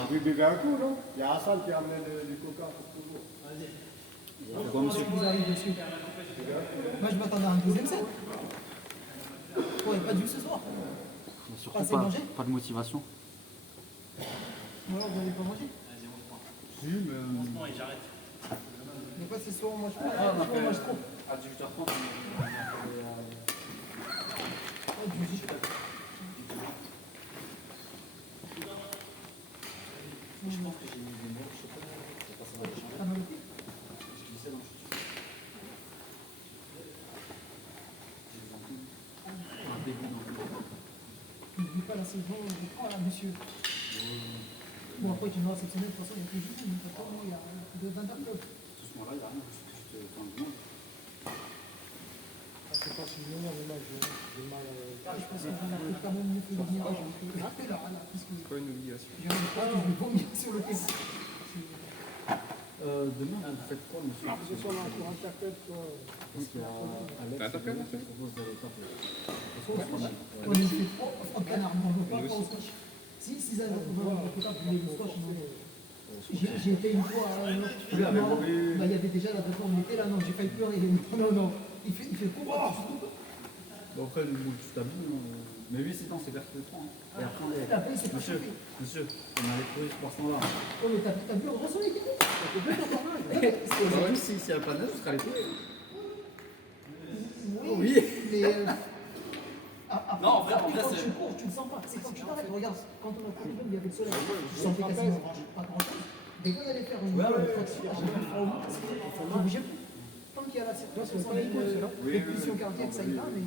Vous buvez un coup, non? Il y a Hassan qui a amené du coca. Vous arrivez dessus. Moi, je m'attendais à un deuxième set. On n'aurait pas dû ce soir. Surtout Pas assez mangé. pas de motivation. Ou alors, vous n'avez pas mangé. Si, mais. J'arrête. Mais pas ce soir, moi je mange. Moi, je trop. À 18h30, je pense que j'ai mis des mots, je sais pas, c'est pas ça va changer. Ah non, Je glissais dans le chute. Un début dans le n'oublie pas la saison, on reprend là, monsieur. Bon, après, tu m'as réceptionné, de toute façon, il y a plus de il y a pas il y a de 20 clubs. tout ce moment-là, il n'y a rien, parce que je te fais un demande. Je sais pas si je vais venir, mais là, j'ai mal. Je pense que j'en ai quand même mieux fait venir. J'ai rappelé là, puisque C'est pas une obligation. j'ai un pas que je vais vomir sur le terrain. Demain, vous faites quoi, monsieur? Ce soir, là, pour interprète, quoi. Parce qu'il y a Alex Interprète, qui propose d'aller taper. On est fait trop en canard, on ne veut pas au squash. Si, ça va, on peut pas brûler le squash. J'ai été une fois, il y avait déjà la fois on était là, non, j'ai failli pleurer. Non, il fait quoi? Bon, après, tu t'habilles, mais oui, c'est temps, c'est vers le 3. Et après, monsieur, on allait courir ce poisson-là. Oh, mais t'as vu, on reçoit les guillemets. Bah oui, s'il n'y a pas de neige, ce sera les courir. Oui, mais. Non, en vrai, quand c'est. tu cours, tu le sens pas. C'est quand tu t'arrêtes, regarde, quand on a couru, il y avait le soleil, tu sentais quasiment pas grand-chose. Dès qu'on allait faire une fraction, j'ai fait le front, parce qu'il faut bouger plus. Tant qu'il y a la circulation, les pulsions cardiaques, ça y va, mais.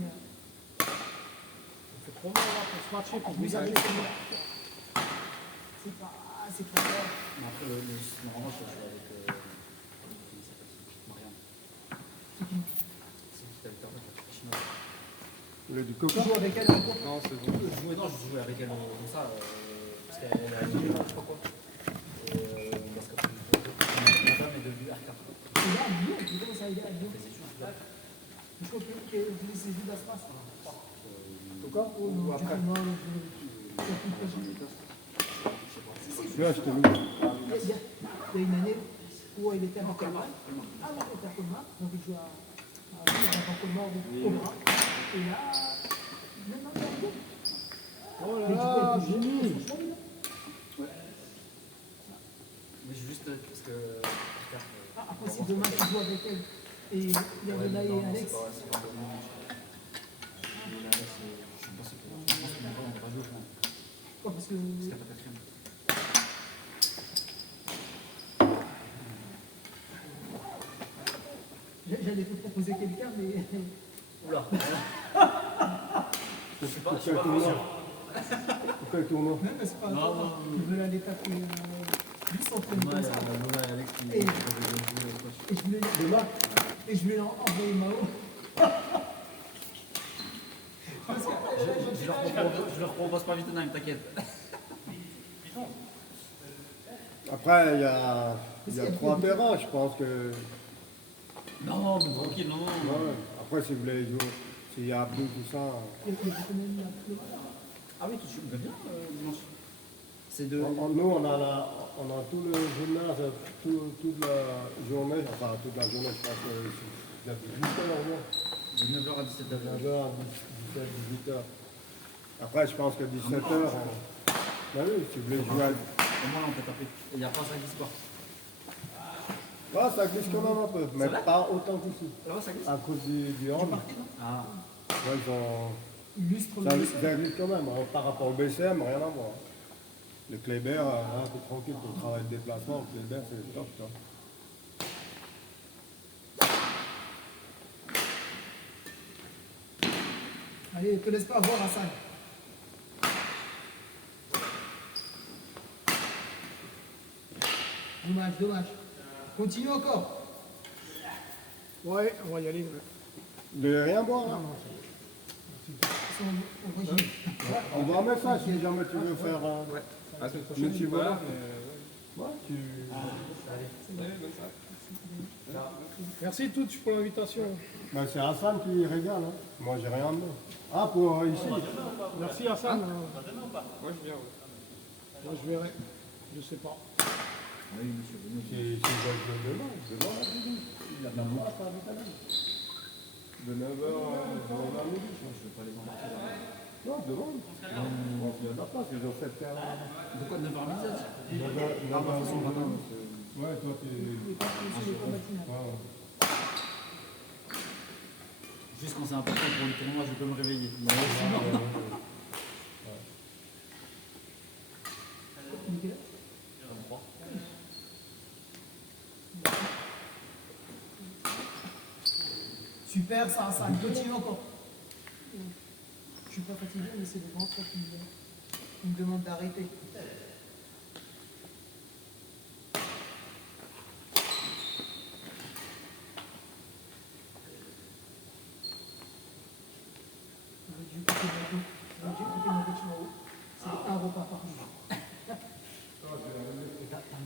C'est trop mal là pour se matcher, pour Vous vous avez aller. c'est pas grave. Mais après, normalement, je joue avec. Marianne. C'est qui t'a perdu de chinoise. Vous voulez du Tu coca? joues avec elle en cours. Non, c'est bon. Non, je jouais avec elle comme ça, parce qu'elle a dit, je sais pas quoi. Et parce que ma femme est devenue R4. Et là, Lyon, tu commences à aller à Lyon. Je crois que c'est Judas Pass. En tout cas, Oh non, après. non, Là, je t'ai mis. il y a une année où il était à Colmar. Ah non, il était à Colmar. Donc il jouait à Colmar au bras. Et là, maintenant il est arrivé. Oh là là, Jimmy. Mais juste parce que. Ah, après, c'est dommage qu'il joue avec elle. Et il y avait là et Alex. C'est pas bon. Je suis pas sûr que. Je pense qu'on va jouer au point. Ouais, parce que. C'est pas quatrième. J'allais te proposer quelqu'un, mais. Oula. Je suis pas Quel tournoi? Quel tournoi? Même, c'est pas Non, toi. non, Ils veulent aller taper. Lui s'entraîne Lola, comme ça. Lola et Alex qui Et- jouer au coach. Et je voulais. Demain? Et je voulais envoyer Mao. Je leur propose pas Wittenheim, t'inquiète. Après, il y a 3 terrains, je pense que. Non, mais tranquille, non, non. Ouais. Après, si vous voulez jouer, s'il y a plus, tout ça. Et je connais la Ah oui, tu joues bien dimanche. C'est de. Nous, on a tout le gymnase, toute la journée, enfin toute la journée, je pense que c'est 18h au moins. De 9h à 17h. 9h, 17, 18h. Après, je pense que 17h, bah oui, si vous voulez jouer à. Au moins, là, on peut taper. Et il n'y a pas ça qui se porte. Ah, ça glisse quand même un peu, mais vrai pas autant qu'ici. Là, ça glisse. À cause du hand, Ah. ouais, illustre ça, le ça glisse quand même. Hein. Par rapport au BCM, rien à voir. Le Kléber, là, t'es tranquille pour le travail de déplacement. Le Kléber, c'est top, toi. Allez, ne te laisse pas voir Hassan. Dommage, dommage. Continue encore. Ouais, on va y aller. De rien boire, hein. Son régime. On va remettre ça si jamais tu veux faire un. Ouais. À la semaine Mais prochaine, tu je vois, vois. Ouais, tu. Merci toutes pour l'invitation. Ben, c'est Hassan qui régale, hein. Moi, j'ai rien de Ah, pour ici. Merci Hassan. Moi, je viens. Ouais. Moi je verrai. Je sais pas. Oui, monsieur, venez. C'est demain. Il y a de la place à l'Italie. De 9h à midi. Je vais pas les embarquer là. Non, demain. Il y a de la place, ils ont fait faire. De quoi 9h à midi? Ah, bah, façon, ouais, toi, tu. Ouais. Juste quand c'est important pour le tournoi, je peux me réveiller. Super, ça, Hassan. Continue encore. Je suis pas fatigué, mais c'est le ventre qui me demande d'arrêter. Du côté de mon coach Mao, c'est un repas par jour. T'as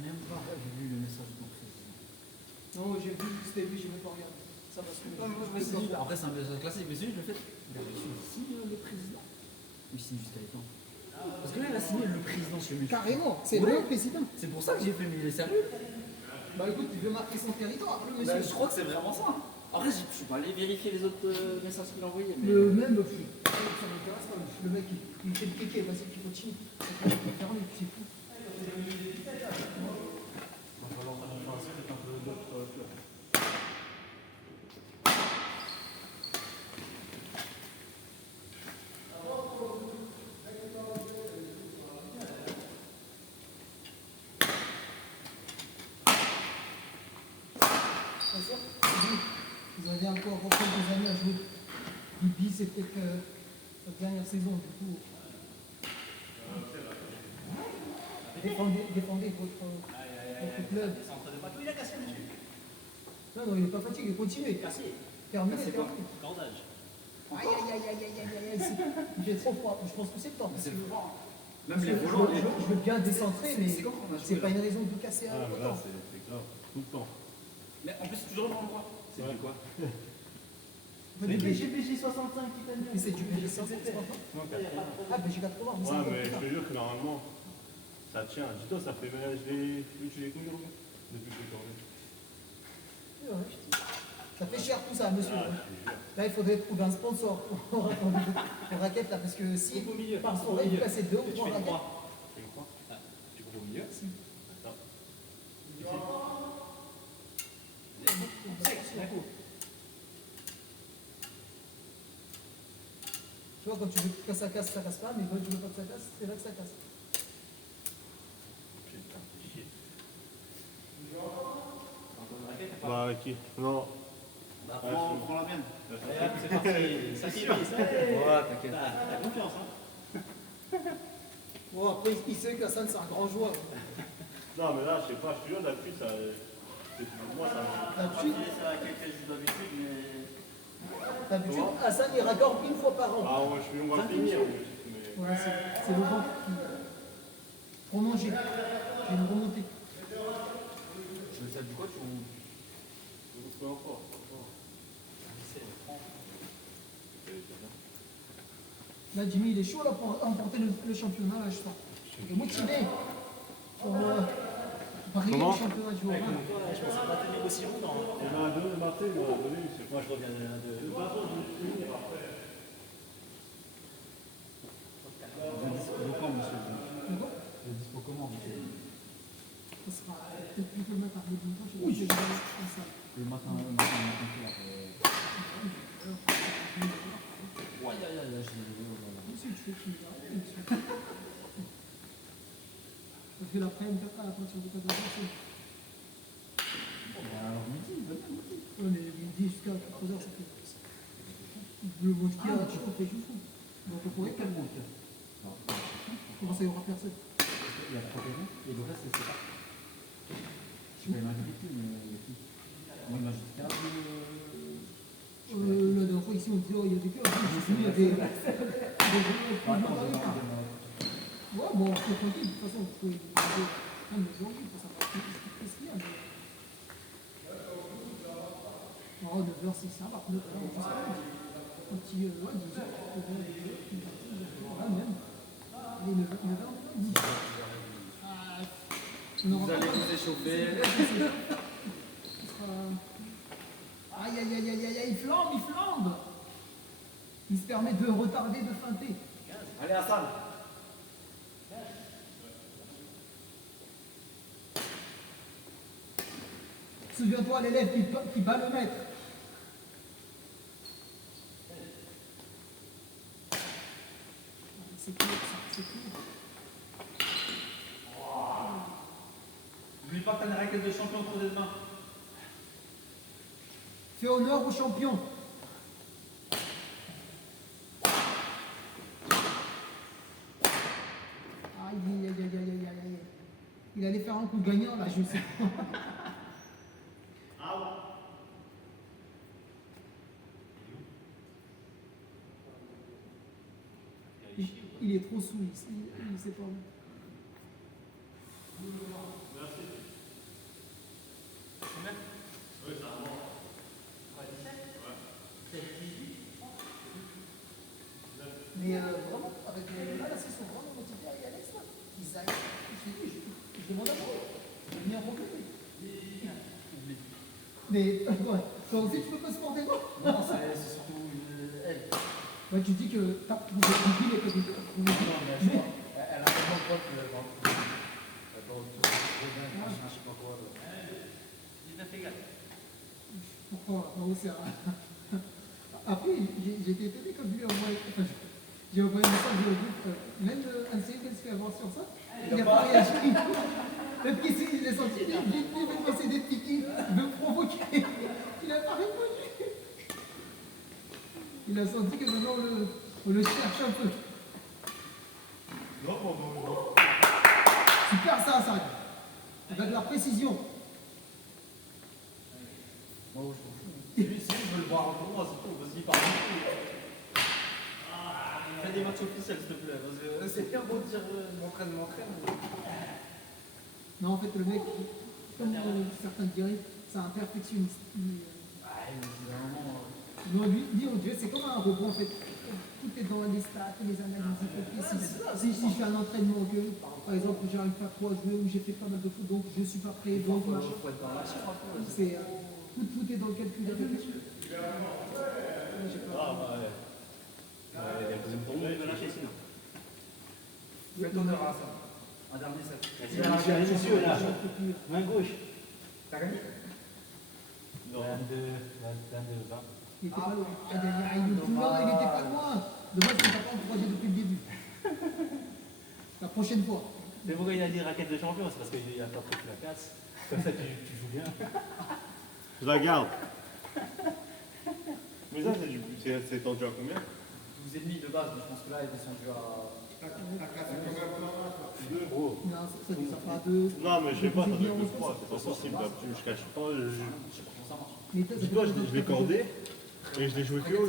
même pas vu le message de ton président. Non, j'ai vu, c'était lui, j'ai même pas regardé. Ça parce que. Après, c'est un message classique, mais celui, je le fais. Il a reçu signe le président. Il signe jusqu'à les temps. Parce que là, il a signé le président chez lui. Carrément, c'est Ouais. le président. C'est pour ça que j'ai fait, mais il est sérieux. Bah écoute, il veut marquer son territoire, le Bah, monsieur. je crois que c'est vraiment ça. Après, je suis pas allé vérifier les autres messages qu'il a envoyés. Mais... Le même, ça m'intéresse pas. Le mec, il fait le kéké, vas-y, tu continues. C'est fermé, c'est fou. Ils avaient encore quelques années à jouer. Bibi, c'est peut-être sa dernière saison, du coup. Défendez votre club. Non, non, il n'est pas fatigué, continuez. Terminez, terminez. Aïe, aïe, aïe, aïe, aïe, aïe, aïe, il fait trop froid. Je pense que c'est le temps. C'est froid. Parce Même que les volants. je veux bien décentrer, mais c'est quand on a joué, c'est pas là une raison de casser Ah, un là, temps. c'est grave. Tout le temps. Mais en plus, c'est toujours le même endroit. C'est quoi? Mais BG 65 titanium. mais c'est du BG 500, c'est pas ça? Non, 80. Ah, BG 80, mais c'est Ouais, encore mais plus je tard. te jure que normalement, ça tient. Dis-toi, ça fait. Je l'ai utilisé combien depuis que j'ai tourné? Ouais. Ça fait cher tout ça, monsieur. Ah, je te jure. Là, il faudrait trouver un sponsor pour raquette là, parce que si Au milieu, par au soirée vous milieu. passez 2 ou Tu 3 fais une raquettes. croix. Tu crois? Tu coupes au milieu. Attends. Sec, d'un coup. Tu vois, quand tu veux que ça casse pas, mais quand tu veux pas que ça casse, c'est là que ça casse. Putain, chier. Encore une raquette, pas. Bah, qui? Non. Bah, prends la mienne. Allez, hop, c'est parti. Ça finit, ça. Ouais, t'inquiète. T'as confiance, hein. Bon, après, il sait qu'Hassan, c'est un grand joueur. Non, mais là, je sais pas, je te jure, d'habitude, ça. Pour moi, ça. D'habitude, C'est laquelle que je joue d'habitude, mais. d'habitude, Hassan, il raccorde une fois par an. Ah, ouais, on va le finir. Mais... Ouais, c'est le ventre qui. Remonter. J'ai une remontée. Je sais du quoi tu. Peu importe. Là, Jimmy, il est chaud là, pour emporter le championnat, là, je sens. Il est motivé pour parier Comment le championnat du Haut-Rhin. Je pensais pas tenir aussi longtemps. Il m'a donné, Martin, il m'a donné, je sais pas. Moi, je reviens de. De toute façon, je vais finir après. Vous êtes dispo quand, monsieur? D'accord. Vous êtes dispo comment, monsieur? Ça sera peut-être plutôt le matin, mais bon, je sais pas si je vais faire ça. Le matin, clair. Ouais, je l'ai. Si, tu fais tu me diras. On fait l'après-midi, à partir de 14h. Alors, midi, midi. Ouais, mais midi jusqu'à 14h, ça fait. Le mot qui a, tu fais juste fou. Donc on pourrait Quel manque? comment ça y aura personne. Il y a 3 raisons, et le reste, c'est pas. Je vais m'inviter, mais qui? Moi, il m'a juste cadre. La dernière fois ici, on disait, oh, il y a des cœurs. Il y a des. Ouais, bon, c'est tranquille. De toute façon, vous pouvez prendre les gens, ça va qu'est-ce qu'il y a. Oh, 9h, c'est ça, 9h, jusqu'à un petit, ouais, 10h, même. Allez, 9h, 10h. Vous allez vous échauffer. Aïe, aïe, aïe, aïe, aïe, il flambe. Il se permet de retarder, de feinter. Allez, Hassan. Souviens-toi, l'élève qui bat le maître. C'est cool, ça, c'est cool. N'oublie pas que t'as une raquette de champion pour des mains. Fais honneur aux champions. Aïe, aïe, aïe, aïe, aïe, aïe, aïe. Il allait faire un coup gagnant là, je sais pas. Il est trop sous, il sait pas. Mais vraiment, avec là, la session vraiment motivée à Alex, là, ils aillent. Je demande à moi, je vais venir rencontrer. Mais toi aussi, tu peux pas supporter toi? Non, c'est surtout elle. Ouais, tu dis que t'as compris les codes. Elle a tellement de potes que je sais pas quoi. 19 égales. Pourquoi? Non, c'est après, j'ai été étonné quand je lui ai envoyé. Enfin, j'ai envoyé un message au groupe. Même Ansel, qu'elle se fait avoir sur ça. Il n'a pas réagi. Même qu'ici, il est sorti, il veut passer des petits kills, il veut provoquer. Il n'a pas répondu. Il a senti que maintenant on le cherche un peu. Non, non. Super ça, ça. Avec la précision. Moi, je m'en fous. Si je veux le voir en tournoi, c'est tout. Vas-y, parle. Fais des matchs officiels, s'il te plaît. C'est bien beau de dire m'entraîne. Non, en fait, le mec, comme certains diraient, c'est un perfectionniste. C'est vraiment. Non, lui, on dirait, c'est comme un robot en fait. Tout est dans les stats, les analyses. Si je fais un entraînement, que par exemple, j'arrive pas trop à jouer ou j'ai fait pas mal de foot, donc je suis pas prêt, donc machin. C'est tout est dans le calcul. Ah, bah ouais. Il y a besoin de tomber, il va lâcher sinon. Tu t'honneur à ça. Un dernier set. Monsieur, là. Main gauche. T'as gagné? Non. 22, 20. Il était pas loin. Il était pas loin. Dommage qu'il n'a pas encouragé depuis le début. La prochaine fois. Mais pourquoi il a dit raquette de champion? C'est parce qu'il a pas pris la casse. Comme ça, tu joues bien. Je la garde. Mais ça, c'est tendu à combien? 12,5 de base, mais je pense que là, il est descendu à. Oh. Non, ça fera deux. Non, mais je sais pas, ça doit être 2-3, c'est pas possible. Je cache pas. Je sais pas comment ça marche. Mais Dis-toi, je l'ai cordé et je l'ai joué que haut.